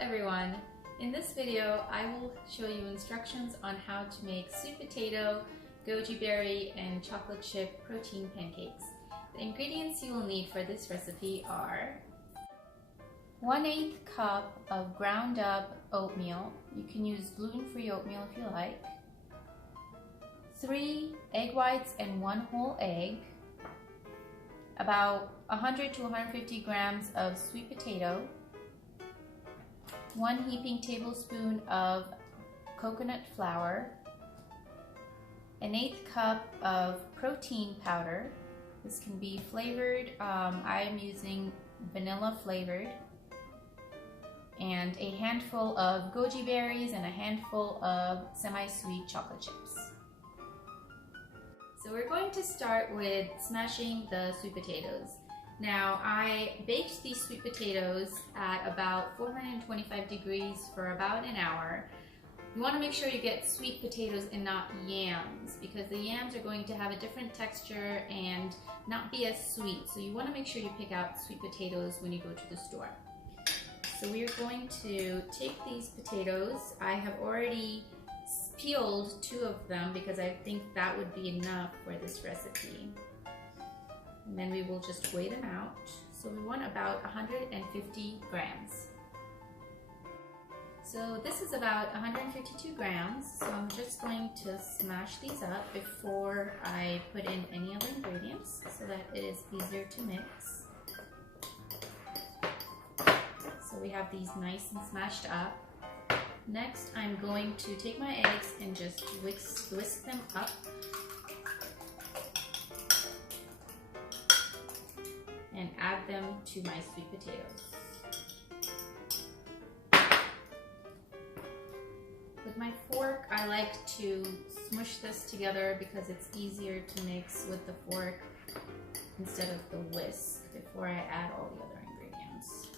everyone! In this video, I will show you instructions on how to make sweet potato, goji berry, and chocolate chip protein pancakes. The ingredients you will need for this recipe are 1/8 cup of ground up oatmeal. You can use gluten-free oatmeal if you like. 3 egg whites and 1 whole egg. About 100 to 150 grams of sweet potato. 1 heaping tablespoon of coconut flour, 1/8 cup of protein powder. This can be flavored. I am using vanilla flavored, and a handful of goji berries and a handful of semi-sweet chocolate chips. So we're going to start with smashing the sweet potatoes. Now, I baked these sweet potatoes at about 425 degrees for about an hour. You want to make sure you get sweet potatoes and not yams, because the yams are going to have a different texture and not be as sweet. So you want to make sure you pick out sweet potatoes when you go to the store. So we are going to take these potatoes. I have already peeled 2 of them because I think that would be enough for this recipe. And then we will just weigh them out. So we want about 150 grams. So this is about 152 grams. So I'm just going to smash these up before I put in any other ingredients so that it is easier to mix. So we have these nice and smashed up. Next, I'm going to take my eggs and just whisk them up. And add them to my sweet potatoes. With my fork, I like to smush this together because it's easier to mix with the fork instead of the whisk before I add all the other ingredients.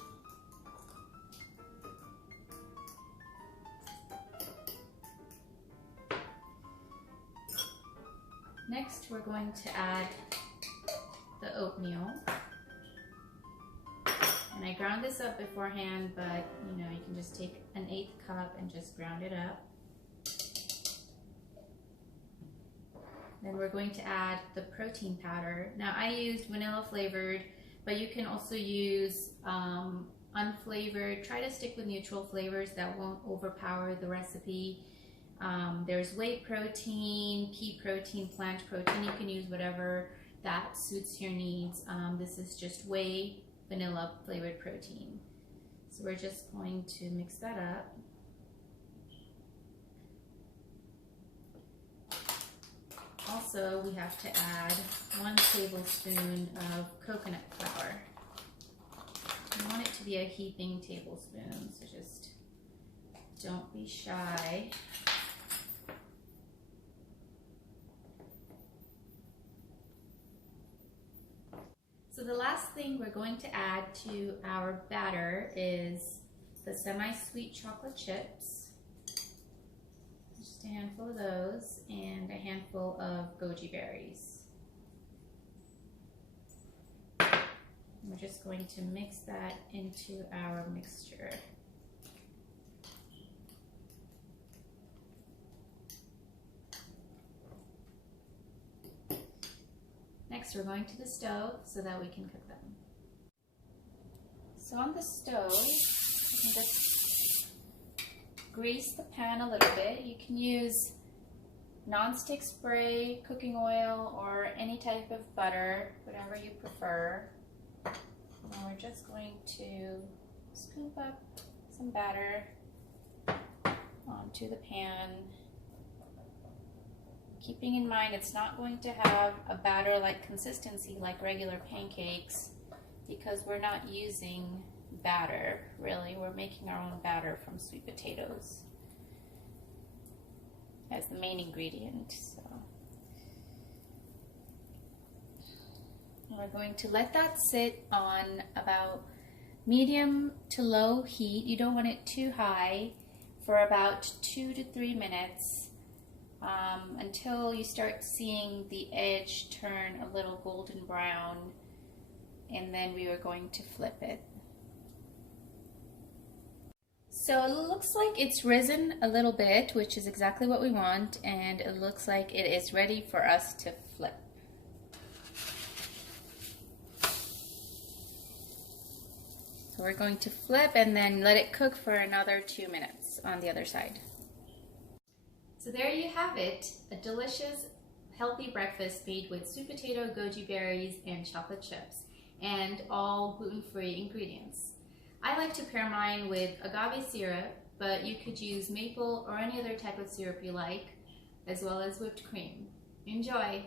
Next, we're going to add the oatmeal. And I ground this up beforehand, but you can just take 1/8 cup and just ground it up. Then we're going to add the protein powder. Now I used vanilla flavored, but you can also use unflavored. Try to stick with neutral flavors that won't overpower the recipe. There's whey protein, pea protein, plant protein. You can use whatever that suits your needs. This is just whey vanilla flavored protein. So we're just going to mix that up. Also, we have to add 1 tablespoon of coconut flour. You want it to be a heaping tablespoon, so just don't be shy. So the last thing we're going to add to our batter is the semi-sweet chocolate chips. Just a handful of those and a handful of goji berries. And we're just going to mix that into our mixture. Next, we're going to the stove so that we can cook them. So on the stove, you can just grease the pan a little bit. You can use non-stick spray, cooking oil, or any type of butter, whatever you prefer. And we're just going to scoop up some batter onto the pan. Keeping in mind it's not going to have a batter-like consistency like regular pancakes because we're not using batter, really. We're making our own batter from sweet potatoes as the main ingredient. So we're going to let that sit on about medium to low heat. You don't want it too high, for about 2 to 3 minutes. Until you start seeing the edge turn a little golden brown, and then we are going to flip it. So it looks like it's risen a little bit, which is exactly what we want, and it looks like it is ready for us to flip. So we're going to flip and then let it cook for another 2 minutes on the other side. So there you have it, a delicious, healthy breakfast made with sweet potato, goji berries, and chocolate chips, and all gluten-free ingredients. I like to pair mine with agave syrup, but you could use maple or any other type of syrup you like, as well as whipped cream. Enjoy!